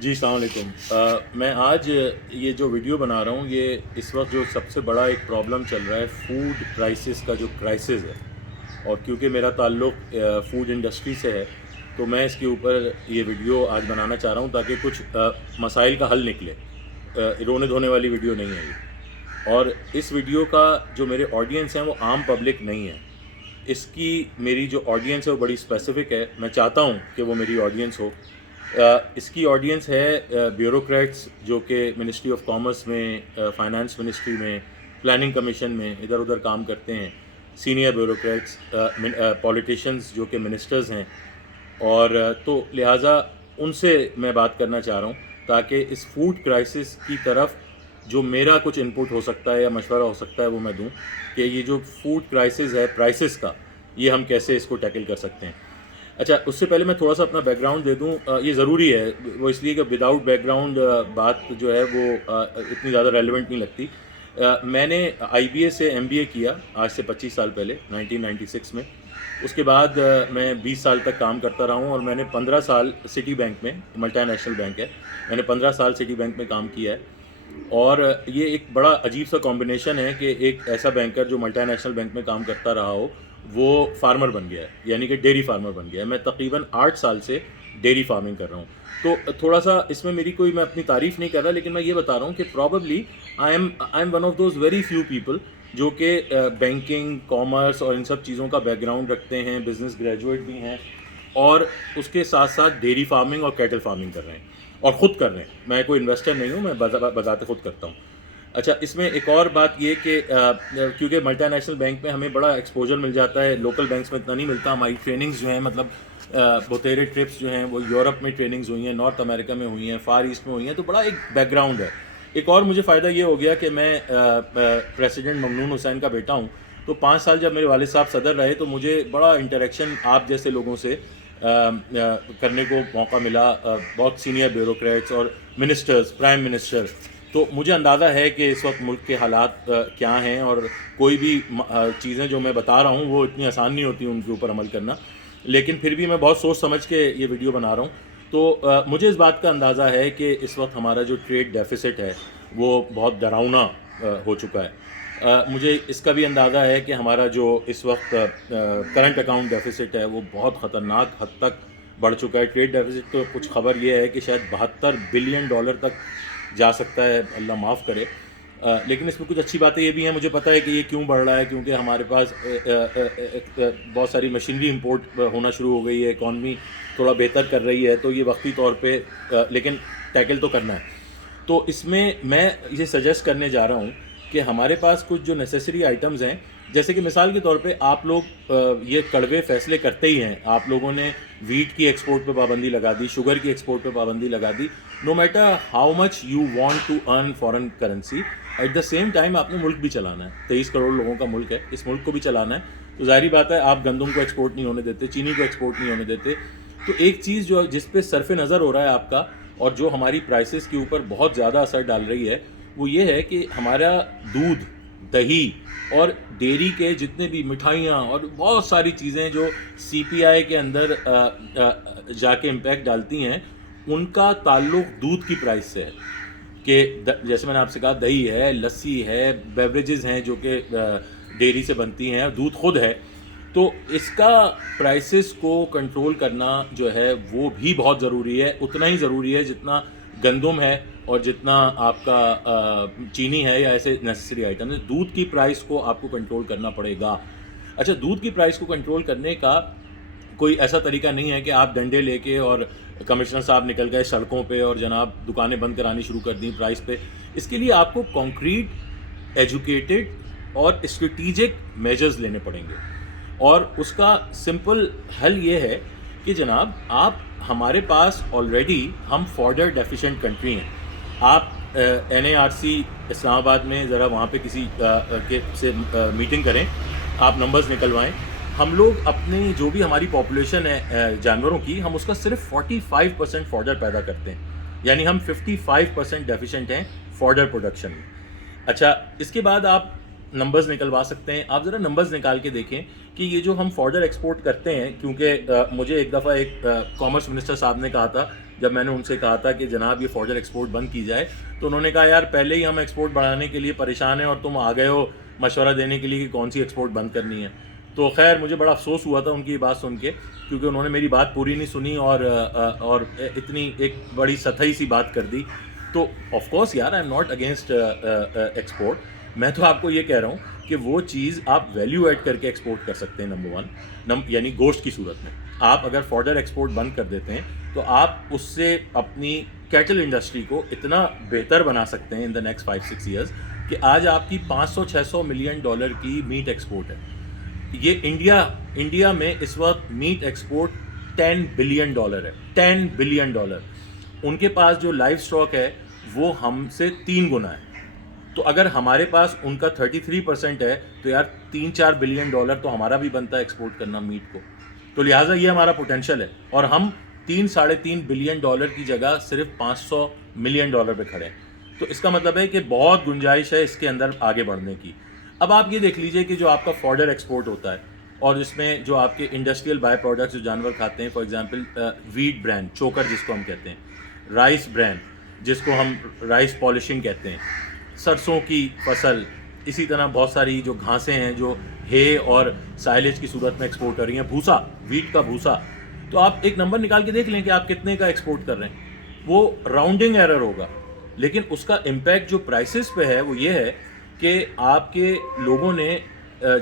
جی السلام علیکم۔ میں آج یہ جو ویڈیو بنا رہا ہوں، یہ اس وقت جو سب سے بڑا ایک پرابلم چل رہا ہے فوڈ کرائسس کا جو کرائسس ہے، اور کیونکہ میرا تعلق فوڈ انڈسٹری سے ہے تو میں اس کے اوپر یہ ویڈیو آج بنانا چاہ رہا ہوں تاکہ کچھ مسائل کا حل نکلے۔ رونے دھونے والی ویڈیو نہیں ہے یہ، اور اس ویڈیو کا جو میرے آڈینس ہیں وہ عام پبلک نہیں ہے۔ اس کی میری جو آڈینس ہے وہ بڑی اسپیسیفک ہے، میں چاہتا ہوں کہ وہ میری آڈینس ہو۔ اس کی آڈینس ہے بیوروکریٹس جو کہ منسٹری آف کامرس میں، فائنانس منسٹری میں، پلاننگ کمیشن میں ادھر ادھر کام کرتے ہیں، سینئر بیوروکریٹس، پولیٹیشینز جو کہ منسٹرز ہیں، اور تو لہٰذا ان سے میں بات کرنا چاہ رہا ہوں تاکہ اس فوڈ کرائسس کی طرف جو میرا کچھ انپٹ ہو سکتا ہے یا مشورہ ہو سکتا ہے وہ میں دوں کہ یہ جو فوڈ کرائسس ہے پرائسز کا، یہ ہم کیسے اس کو ٹیکل کر سکتے ہیں۔ اچھا، اس سے پہلے میں تھوڑا سا اپنا بیک گراؤنڈ دے دوں۔ یہ ضروری ہے، وہ اس لیے کہ وداؤٹ بیک گراؤنڈ بات جو ہے وہ اتنی زیادہ ریلیونٹ نہیں لگتی۔ میں نے آئی بی اے سے ایم بی اے کیا آج سے 25 سال پہلے 1996 میں۔ اس کے بعد میں 20 سال تک کام کرتا رہا ہوں، اور میں نے 15 سال سٹی بینک میں، ملٹی نیشنل بینک ہے، میں نے 15 سال سٹی بینک میں کام کیا ہے۔ اور یہ ایک بڑا عجیب سا کمبینیشن ہے کہ ایک ایسا بینکر جو ملٹی نیشنل بینک میں کام کرتا رہا ہو وہ فارمر بن گیا ہے، یعنی کہ ڈیری فارمر بن گیا ہے۔ میں تقریباً 8 سال سے ڈیری فارمنگ کر رہا ہوں، تو تھوڑا سا اس میں میری کوئی، میں اپنی تعریف نہیں کر رہا، لیکن میں یہ بتا رہا ہوں کہ probably I am one of those very few people جو کہ بینکنگ، کامرس اور ان سب چیزوں کا بیک گراؤنڈ رکھتے ہیں، بزنس گریجویٹ بھی ہیں، اور اس کے ساتھ ساتھ ڈیری فارمنگ اور کیٹل فارمنگ کر رہے ہیں، اور خود کر رہے ہیں۔ میں کوئی انویسٹر نہیں ہوں، میں بذات خود کرتا ہوں۔ اچھا، اس میں ایک اور بات یہ کہ کیونکہ ملٹی نیشنل بینک میں ہمیں بڑا ایکسپوجر مل جاتا ہے، لوکل بینکس میں اتنا نہیں ملتا۔ ہماری ٹریننگز جو ہیں، مطلب بتیرے ٹرپس جو ہیں وہ یورپ میں ٹریننگز ہوئی ہیں، نارتھ امریکہ میں ہوئی ہیں، فار ایسٹ میں ہوئی ہیں، تو بڑا ایک بیک گراؤنڈ ہے۔ ایک اور مجھے فائدہ یہ ہو گیا کہ میں پریسیڈنٹ ممنون حسین کا بیٹا ہوں، تو 5 سال جب میرے والد صاحب صدر رہے تو مجھے بڑا انٹریکشن آپ جیسے لوگوں سے کرنے کو موقع ملا، بہت سینئر بیوروکریٹس اور منسٹرز، پرائم منسٹر۔ تو مجھے اندازہ ہے کہ اس وقت ملک کے حالات کیا ہیں، اور کوئی بھی چیزیں جو میں بتا رہا ہوں وہ اتنی آسان نہیں ہوتی ان کے اوپر عمل کرنا، لیکن پھر بھی میں بہت سوچ سمجھ کے یہ ویڈیو بنا رہا ہوں۔ تو مجھے اس بات کا اندازہ ہے کہ اس وقت ہمارا جو ٹریڈ ڈیفیسٹ ہے وہ بہت ڈراؤنا ہو چکا ہے۔ مجھے اس کا بھی اندازہ ہے کہ ہمارا جو اس وقت کرنٹ اکاؤنٹ ڈیفیسٹ ہے وہ بہت خطرناک حد تک بڑھ چکا ہے۔ ٹریڈ ڈیفیسٹ تو کچھ خبر یہ ہے کہ شاید $72 بلین تک جا سکتا ہے، اللہ معاف کرے۔ لیکن اس میں کچھ اچھی باتیں یہ بھی ہیں، مجھے پتہ ہے کہ یہ کیوں بڑھ رہا ہے، کیونکہ ہمارے پاس بہت ساری مشینری امپورٹ ہونا شروع ہو گئی ہے، اکانومی تھوڑا بہتر کر رہی ہے، تو یہ وقتی طور پہ لیکن ٹیکل تو کرنا ہے۔ تو اس میں یہ سجیسٹ کرنے جا رہا ہوں کہ ہمارے پاس کچھ جو نیسیسری آئٹمز ہیں، جیسے کہ مثال کے طور پہ آپ لوگ یہ کڑوے فیصلے کرتے ہی ہیں، آپ لوگوں نے ویٹ کی ایکسپورٹ پہ پابندی لگا دی، شوگر کی ایکسپورٹ پہ پابندی لگا دی۔ No matter how much you want to earn foreign currency, at the same time آپ نے ملک بھی چلانا ہے، 23 کروڑ لوگوں کا ملک ہے، اس ملک کو بھی چلانا ہے۔ تو ظاہری بات ہے آپ گندم کو ایکسپورٹ نہیں ہونے دیتے، چینی کو ایکسپورٹ نہیں ہونے دیتے۔ تو ایک چیز جو جس پہ صرف نظر ہو رہا ہے آپ کا، اور جو ہماری پرائسز کے اوپر بہت زیادہ اثر ڈال رہی ہے، وہ یہ ہے کہ ہمارا دودھ، دہی اور ڈیری کے جتنے بھی مٹھائیاں اور بہت ساری چیزیں جو سی پی آئی کے اندر جا کے امپیکٹ ڈالتی ہیں، ان کا تعلق دودھ کی پرائس سے ہے۔ کہ جیسے میں نے آپ سے کہا، دہی ہے، لسی ہے، بیوریجز ہیں جو کہ ڈیری سے بنتی ہیں، دودھ خود ہے۔ تو اس کا پرائسز کو کنٹرول کرنا جو ہے وہ بھی بہت ضروری ہے، اتنا ہی ضروری ہے جتنا گندم ہے اور جتنا آپ کا چینی ہے یا ایسے نیسیسری آئٹم ہے۔ دودھ کی پرائس کو آپ کو کنٹرول کرنا پڑے گا۔ اچھا، دودھ کی پرائس کو کنٹرول کرنے کا کوئی ایسا طریقہ نہیں ہے کہ آپ ڈنڈے لے کے اور کمشنر صاحب نکل گئے سڑکوں پہ اور جناب دکانیں بند کرانی شروع کر دیں پرائس پہ۔ اس کے لیے آپ کو کانکریٹ، ایجوکیٹڈ اور اسٹریٹیجک میجرز لینے پڑیں گے، اور اس کا سمپل حل یہ ہے کہ جناب آپ، ہمارے پاس آلریڈی ہم فارڈر ڈیفیشینٹ کنٹری ہیں۔ آپ این اے آر سی اسلام آباد میں ذرا وہاں پہ کسی سے میٹنگ کریں، آپ نمبرز نکلوائیں۔ ہم لوگ اپنی جو بھی ہماری پاپولیشن ہے جانوروں کی، ہم اس کا صرف 45% فارڈر پیدا کرتے ہیں، یعنی ہم 55% ڈیفیشینٹ ہیں فارڈر پروڈکشن میں۔ اچھا، اس کے بعد آپ نمبرز نکلوا سکتے ہیں. آپ ذرا نمبرز نکال کے دیکھیں کہ یہ جو ہم فارڈر ایکسپورٹ کرتے ہیں, کیونکہ مجھے ایک دفعہ ایک کامرس منسٹر صاحب نے کہا تھا, جب میں نے ان سے کہا تھا کہ جناب یہ فارڈر ایکسپورٹ بند کی جائے, تو انہوں نے کہا یار پہلے ہی ہم ایکسپورٹ بڑھانے کے لیے پریشان ہیں اور تم آ گئے ہو مشورہ دینے کے لیے کہ کون سی ایکسپورٹ بند کرنی ہے. تو خیر مجھے بڑا افسوس ہوا تھا ان کی یہ بات سن کے, کیونکہ انہوں نے میری بات پوری نہیں سنی اور اتنی ایک بڑی سطحی سی بات کر دی. تو آف کورس یار I am not against export, میں تو آپ کو یہ کہہ رہا ہوں کہ وہ چیز آپ ویلیو ایڈ کر کے ایکسپورٹ کر سکتے ہیں. نمبر ون, یعنی گوشت کی صورت میں آپ اگر فارڈر ایکسپورٹ بند کر دیتے ہیں تو آپ اس سے اپنی کیٹل انڈسٹری کو اتنا بہتر بنا سکتے ہیں ان دا نیکسٹ 5-6 ایئرس کہ آج آپ کی $500-600 ملین کی میٹ ایکسپورٹ ہے. یہ انڈیا میں اس وقت میٹ ایکسپورٹ $10 بلین ہے. $10 بلین. ان کے پاس جو لائف اسٹاک ہے وہ ہم سے 3 گنا ہے. تو اگر ہمارے پاس ان کا 33% ہے تو یار $3-4 بلین تو ہمارا بھی بنتا ہے ایکسپورٹ کرنا میٹ کو. تو لہٰذا یہ ہمارا پوٹینشیل ہے, اور ہم $3-3.5 بلین کی جگہ صرف $500 ملین پہ کھڑے ہیں. تو اس کا مطلب ہے کہ بہت گنجائش ہے اس کے اندر آگے بڑھنے کی. اب آپ یہ دیکھ لیجئے کہ جو آپ کا فارڈر ایکسپورٹ ہوتا ہے اور اس میں جو آپ کے انڈسٹریل بائی پروڈکٹس جو جانور کھاتے ہیں, فار ایگزامپل ویٹ برین چوکر جس کو ہم کہتے ہیں, رائس برین جس کو ہم رائس پالشنگ کہتے ہیں, سرسوں کی فصل, اسی طرح بہت ساری جو گھاسیں ہیں جو ہے اور سائلیج کی صورت میں ایکسپورٹ کر رہی ہیں, بھوسا, ویٹ کا بھوسا. تو آپ ایک نمبر نکال کے دیکھ لیں کہ آپ کتنے کا ایکسپورٹ کر رہے ہیں. وہ راؤنڈنگ ایرر ہوگا, لیکن اس کا امپیکٹ جو پرائسز پہ ہے وہ یہ ہے کہ آپ کے لوگوں نے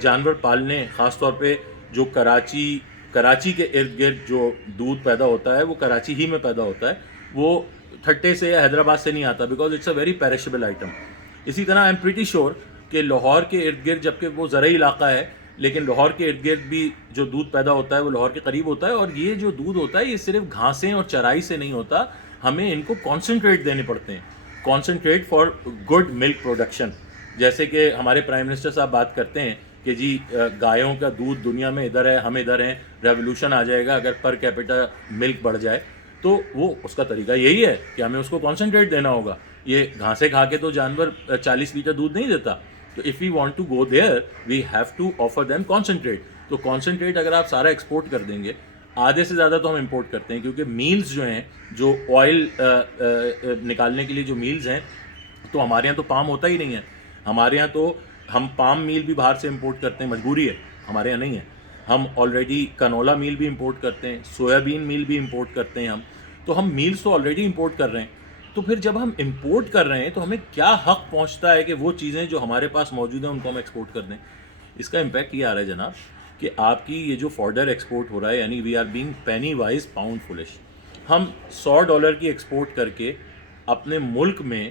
جانور پالنے, خاص طور پہ جو کراچی کے ارد گرد جو دودھ پیدا ہوتا ہے وہ کراچی ہی میں پیدا ہوتا ہے, وہ ٹھٹے سے یا حیدرآباد سے نہیں آتا, because it's a very perishable item. اسی طرح آئی ایم پریٹی شیور کہ لاہور کے ارد گرد, جبکہ وہ زرعی علاقہ ہے, لیکن لاہور کے ارد گرد بھی جو دودھ پیدا ہوتا ہے وہ لاہور کے قریب ہوتا ہے. اور یہ جو دودھ ہوتا ہے یہ صرف گھاسیں اور چرائی سے نہیں ہوتا, ہمیں ان کو کانسنٹریٹ دینے پڑتے ہیں, concentrate for good milk production. جیسے کہ ہمارے پرائم منسٹر صاحب بات کرتے ہیں کہ جی گایوں کا دودھ دنیا میں ادھر ہے, ہم ادھر ہیں, ریولوشن آ جائے گا اگر پر کیپٹا ملک بڑھ جائے. تو وہ اس کا طریقہ یہی ہے کہ ہمیں اس کو کانسنٹریٹ دینا ہوگا. یہ گھاسیں کھا کے تو جانور 40 لیٹر دودھ نہیں دیتا. تو if we want to go there we have to offer them concentrate. تو کانسنٹریٹ اگر آپ سارا ایکسپورٹ کر دیں گے, آدھے سے زیادہ تو ہم امپورٹ کرتے ہیں, کیونکہ میلز جو ہیں, جو آئل نکالنے کے لیے جو میلز ہیں, تو ہمارے یہاں تو پام ہوتا ہی نہیں ہے. ہمارے یہاں تو ہم پام میل بھی باہر سے امپورٹ کرتے ہیں, مجبوری ہے, ہمارے یہاں نہیں ہے. ہم آلریڈی کنولا میل بھی امپورٹ کرتے ہیں, سویابین میل بھی امپورٹ کرتے ہیں ہم. تو ہم میلز تو آلریڈی امپورٹ کر رہے ہیں. تو پھر جب ہم امپورٹ کر رہے ہیں تو ہمیں کیا حق پہنچتا ہے کہ وہ چیزیں جو ہمارے پاس موجود ہیں ان کو ہم ایکسپورٹ کر دیں. اس کا امپیکٹ یہ آ رہا ہے جناب کہ آپ کی یہ جو فارڈر ایکسپورٹ ہو رہا ہے, یعنی we are being penny wise pound foolish. ہم $100 کی ایکسپورٹ کر کے اپنے ملک میں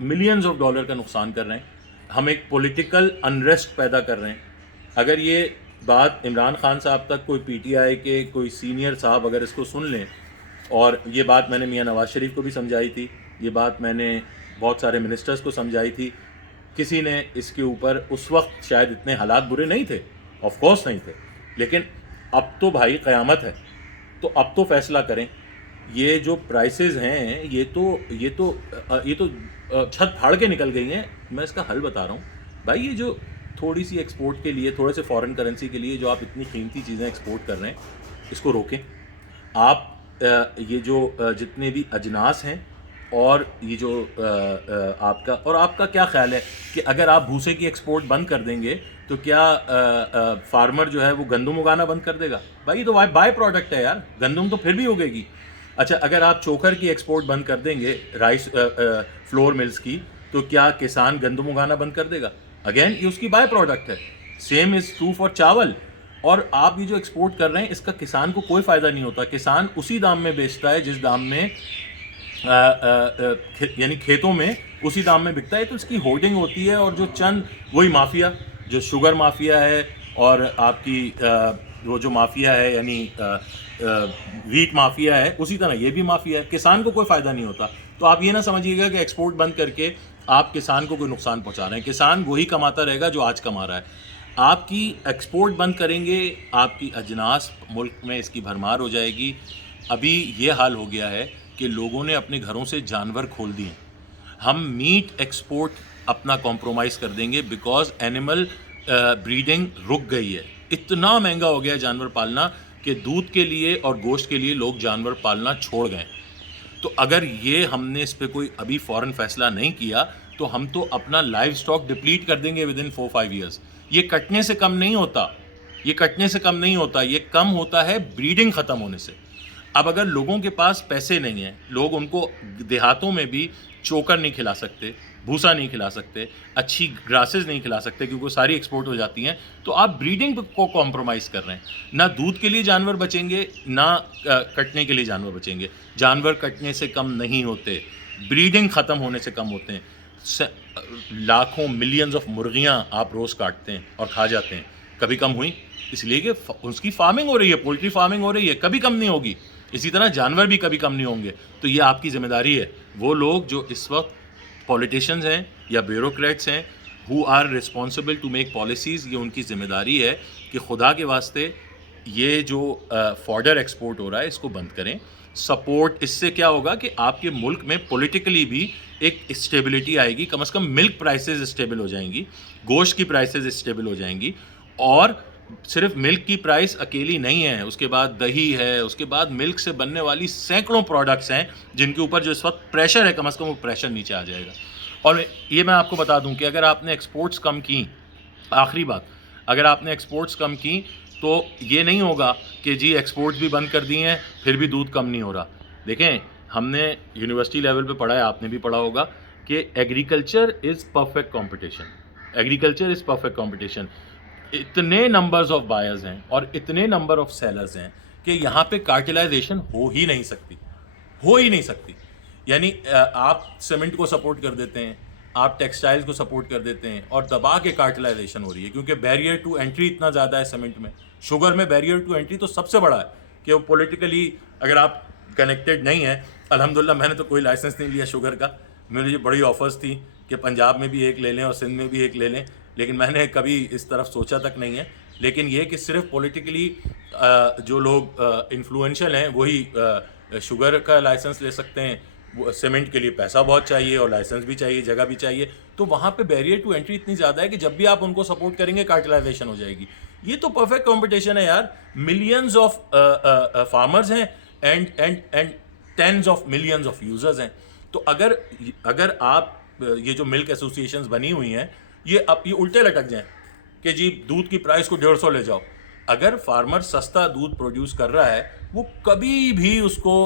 ملینز آف ڈالر کا نقصان کر رہے ہیں. ہم ایک پولیٹیکل انریسٹ پیدا کر رہے ہیں. اگر یہ بات عمران خان صاحب تک کوئی پی ٹی آئی کے کوئی سینئر صاحب اگر اس کو سن لیں, اور یہ بات میں نے میاں نواز شریف کو بھی سمجھائی تھی, یہ بات میں نے بہت سارے منسٹرز کو سمجھائی تھی, کسی نے اس کے اوپر اس وقت شاید اتنے حالات برے نہیں تھے, آف کورس نہیں تھے, لیکن اب تو بھائی قیامت ہے. تو اب تو فیصلہ کریں. یہ جو پرائسز ہیں یہ تو چھت پھاڑ کے نکل گئی ہیں. میں اس کا حل بتا رہا ہوں بھائی. یہ جو تھوڑی سی ایکسپورٹ کے لیے, تھوڑے سے فارن کرنسی کے لیے جو آپ اتنی قیمتی چیزیں ایکسپورٹ کر رہے ہیں, اس کو روکیں. آپ یہ جو جتنے بھی اجناس ہیں, اور یہ جو آپ کا, اور آپ کا کیا خیال ہے کہ اگر آپ بھوسے کی ایکسپورٹ بند کر دیں گے تو کیا فارمر جو ہے وہ گندم اگانا بند کر دے گا؟ بھائی یہ تو بائی پروڈکٹ ہے یار, گندم تو پھر بھی اگے گی. اچھا اگر آپ چوکر کی ایکسپورٹ بند کر دیں گے, رائس فلور ملز کی, تو کیا کسان گندم اگانا بند کر دے گا؟ اگین یہ اس کی بائی پروڈکٹ ہے. سیم از ٹرو فار چاول. اور آپ یہ جو ایکسپورٹ کر رہے ہیں اس کا کسان کو کوئی فائدہ نہیں ہوتا. کسان اسی دام میں بیچتا ہے جس دام میں یعنی کھیتوں میں اسی دام میں بکتا ہے. تو اس کی ہولڈنگ ہوتی ہے, اور جو چند وہی مافیا, جو شوگر مافیا ہے, اور آپ کی وہ جو مافیا ہے یعنی ویٹ مافیا ہے, اسی طرح یہ بھی مافیا ہے. کسان کو کوئی فائدہ نہیں ہوتا. تو آپ یہ نہ سمجھیے گا کہ ایکسپورٹ بند کر کے آپ کسان کو کوئی نقصان پہنچا رہے ہیں. کسان وہی کماتا رہے گا جو آج کما رہا ہے. آپ کی ایکسپورٹ بند کریں گے, آپ کی اجناس ملک میں اس کی بھرمار ہو جائے گی. ابھی یہ حال ہو گیا ہے کہ لوگوں نے اپنے گھروں سے جانور کھول دیے. ہم میٹ ایکسپورٹ اپنا کمپرومائز کر دیں گے بیکاز اینیمل بریڈنگ رک گئی ہے. اتنا مہنگا ہو گیا جانور پالنا کہ دودھ کے لیے اور گوشت کے لیے لوگ جانور پالنا چھوڑ گئے. تو اگر یہ ہم نے اس پہ کوئی ابھی فوراً فیصلہ نہیں کیا تو ہم تو اپنا لائف سٹاک ڈپلیٹ کر دیں گے ود ان 4-5 ایئرس. یہ کٹنے سے کم نہیں ہوتا, یہ کٹنے سے کم نہیں ہوتا, یہ کم ہوتا ہے بریڈنگ ختم ہونے سے. اب اگر لوگوں کے پاس پیسے نہیں ہیں, لوگ ان کو دیہاتوں میں بھی چوکر نہیں کھلا سکتے, بھوسا نہیں کھلا سکتے, اچھی گراسز نہیں کھلا سکتے کیونکہ ساری ایکسپورٹ ہو جاتی ہیں, تو آپ بریڈنگ کو کمپرومائز کر رہے ہیں. نہ دودھ کے لیے جانور بچیں گے, نہ کٹنے کے لیے جانور بچیں گے. جانور کٹنے سے کم نہیں ہوتے, بریڈنگ ختم ہونے سے کم ہوتے ہیں. لاکھوں ملینز آف مرغیاں آپ روز کاٹتے ہیں اور کھا جاتے ہیں, کبھی کم ہوئی؟ اس لیے کہ اس کی فارمنگ ہو رہی ہے, پولٹری فارمنگ ہو رہی ہے, کبھی کم نہیں ہوگی. اسی طرح جانور بھی کبھی کم نہیں ہوں گے. تو یہ آپ کی ذمہ داری ہے. وہ لوگ جو اس وقت پولیٹیشنز ہیں یا بیوروکریٹس ہیں who are responsible to make policies, یہ ان کی ذمہ داری ہے کہ خدا کے واسطے یہ جو فوڈر ایکسپورٹ ہو رہا ہے اس کو بند کریں. سپورٹ, اس سے کیا ہوگا کہ آپ کے ملک میں پولیٹیکلی بھی ایک اسٹیبلٹی آئے گی, کم از کم ملک پرائسز اسٹیبل ہو جائیں گی, گوشت کی پرائسز اسٹیبل ہو جائیں گی. اور صرف ملک کی پرائس اکیلی نہیں ہے, اس کے بعد دہی ہے, اس کے بعد ملک سے بننے والی سینکڑوں پروڈکٹس ہیں جن کے اوپر جو اس وقت پریشر ہے, کم از کم وہ پریشر نیچے آ جائے گا. اور یہ میں آپ کو بتا دوں کہ اگر آپ نے ایکسپورٹس کم کی, آخری بات, اگر آپ نے ایکسپورٹس کم کی تو یہ نہیں ہوگا کہ جی ایکسپورٹس بھی بند کر دی ہیں پھر بھی دودھ کم نہیں ہو رہا. دیکھیں, ہم نے یونیورسٹی لیول پہ پڑھا ہے, آپ نے بھی پڑھا ہوگا کہ agriculture is perfect competition. Agriculture is perfect competition. اتنے نمبرز آف بائرز ہیں اور اتنے نمبر آف سیلرز ہیں کہ یہاں پہ کارٹلائزیشن ہو ہی نہیں سکتی, ہو ہی نہیں سکتی. یعنی آپ سیمنٹ کو سپورٹ کر دیتے ہیں, آپ ٹیکسٹائلز کو سپورٹ کر دیتے ہیں اور دبا کے کارٹلائزیشن ہو رہی ہے کیونکہ بیریئر ٹو انٹری اتنا زیادہ ہے سیمنٹ میں. شوگر میں بیریئر ٹو انٹری تو سب سے بڑا ہے کہ وہ پولیٹیکلی اگر آپ کنیکٹڈ نہیں ہیں. الحمدللہ میں نے تو کوئی لائسنس نہیں لیا شوگر کا, مجھے بڑی آفرز تھی کہ پنجاب میں بھی ایک لے لیں اور سندھ میں بھی ایک لے لیں, لیکن میں نے کبھی اس طرف سوچا تک نہیں ہے. لیکن یہ کہ صرف پولیٹیکلی جو لوگ انفلوئنشل ہیں وہی شوگر کا لائسنس لے سکتے ہیں. سیمنٹ کے لیے پیسہ بہت چاہیے اور لائسنس بھی چاہیے, جگہ بھی چاہیے. تو وہاں پہ بیریئر ٹو انٹری اتنی زیادہ ہے کہ جب بھی آپ ان کو سپورٹ کریں گے کارٹلائزیشن ہو جائے گی. یہ تو پرفیکٹ کمپٹیشن ہے یار. ملینز آف فارمرز ہیں and tens of millions of users ہیں. تو اگر آپ یہ جو ملک ایسوسیشنز بنی ہوئی ہیں یہ الٹے لٹک جائیں کہ جی دودھ کی پرائس کو 150 لے جاؤ. اگر فارمر سستا دودھ پروڈیوس کر رہا ہے وہ کبھی بھی اس کو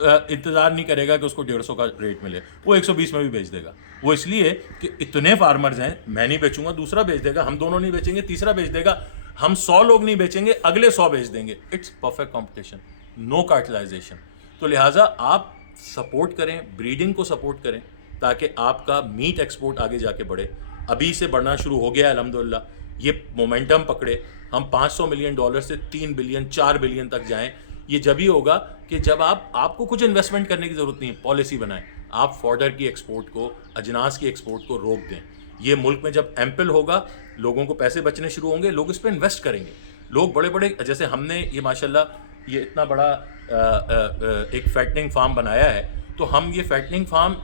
انتظار نہیں کرے گا کہ اس کو 150 کا ریٹ ملے, وہ 120 میں بھی بیچ دے گا. وہ اس لیے کہ اتنے فارمرز ہیں, میں نہیں بیچوں گا, دوسرا بیچ دے گا, ہم دونوں نہیں بیچیں گے, تیسرا بیچ دے گا, ہم 100 لوگ نہیں بیچیں گے, اگلے 100 بیچ دیں گے. It's perfect competition, know cartelisation. تو لہٰذا آپ سپورٹ کریں, بریڈنگ کو سپورٹ کریں تاکہ آپ کا میٹ ایکسپورٹ آگے جا کے بڑھے. ابھی سے بڑھنا شروع ہو گیا ہے الحمدللہ, یہ مومنٹم پکڑے, ہم $500 ملین سے 3 بلین 4 بلین تک جائیں. یہ جب ہی ہوگا کہ جب آپ کو کچھ انویسٹمنٹ کرنے کی ضرورت نہیں ہے, پالیسی بنائیں. آپ فوڈر کی ایکسپورٹ کو, اجناس کی ایکسپورٹ کو روک دیں. یہ ملک میں جب ایمپل ہوگا, لوگوں کو پیسے بچنے شروع ہوں گے, لوگ اس پہ انویسٹ کریں گے. لوگ بڑے بڑے, جیسے ہم نے یہ ماشاءاللہ یہ اتنا بڑا ایک فیٹننگ فارم بنایا ہے. تو ہم یہ فیٹننگ فارم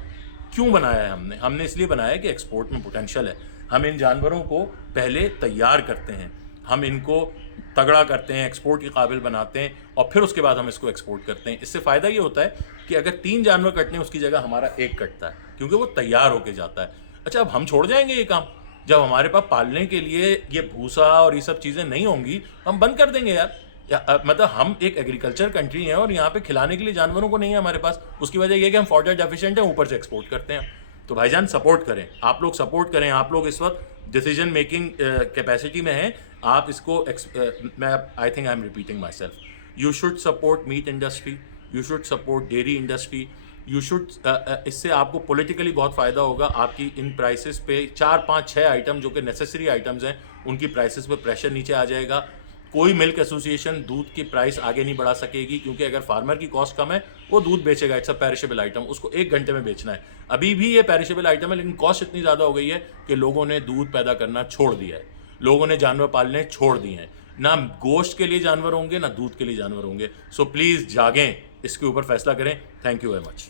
کیوں بنایا ہے؟ ہم نے اس لیے بنایا ہے کہ ایکسپورٹ میں پوٹینشیل ہے. ہم ان جانوروں کو پہلے تیار کرتے ہیں, ہم ان کو تگڑا کرتے ہیں, ایکسپورٹ کے قابل بناتے ہیں, اور پھر اس کے بعد ہم اس کو ایکسپورٹ کرتے ہیں. اس سے فائدہ یہ ہوتا ہے کہ اگر 3 جانور کٹنے اس کی جگہ ہمارا 1 کٹتا ہے کیونکہ وہ تیار ہو کے جاتا ہے. اچھا, اب ہم چھوڑ جائیں گے یہ کام, جب ہمارے پاس پالنے کے لیے یہ بھوسا اور یہ سب چیزیں نہیں ہوں گی ہم بند کر دیں گے یار. مطلب ہم ایک ایگریکلچر کنٹری ہیں اور یہاں پہ کھلانے کے لیے جانوروں کو نہیں ہے ہمارے پاس. اس کی وجہ یہ کہ ہم فوڈر ڈیفیشینٹ ہیں, اوپر سے ایکسپورٹ کرتے ہیں. تو بھائی جان سپورٹ کریں, آپ لوگ سپورٹ کریں. آپ لوگ اس وقت ڈیسیجن میکنگ کیپیسٹی میں ہیں, آپ اس کو میں I think I am repeating myself. You should support meat industry, you should support dairy industry, you should اس سے آپ کو پولیٹیکلی بہت فائدہ ہوگا. آپ کی ان پرائسز پہ 4 5 6 آئٹم جو کہ نیسیسری آئٹمز ہیں ان کی پرائسز پہ پریشر نیچے آ جائے گا. کوئی ملک ایسوسیشن دودھ کی پرائس آگے نہیں بڑھا سکے گی کیونکہ اگر فارمر کی کاسٹ کم ہے وہ دودھ بیچے گا. اٹس اے پیریشیبل آئٹم, اس کو 1 گھنٹے میں بیچنا ہے. ابھی بھی یہ پیریشیبل آئٹم ہے لیکن کاسٹ اتنی زیادہ ہو گئی ہے کہ لوگوں نے دودھ پیدا کرنا چھوڑ دیا ہے, لوگوں نے جانور پالنے چھوڑ دیے ہیں. نہ گوشت کے لیے جانور ہوں گے نہ دودھ کے لیے جانور ہوں گے. سو پلیز جاگیں, اس کے اوپر فیصلہ کریں. Thank you very much.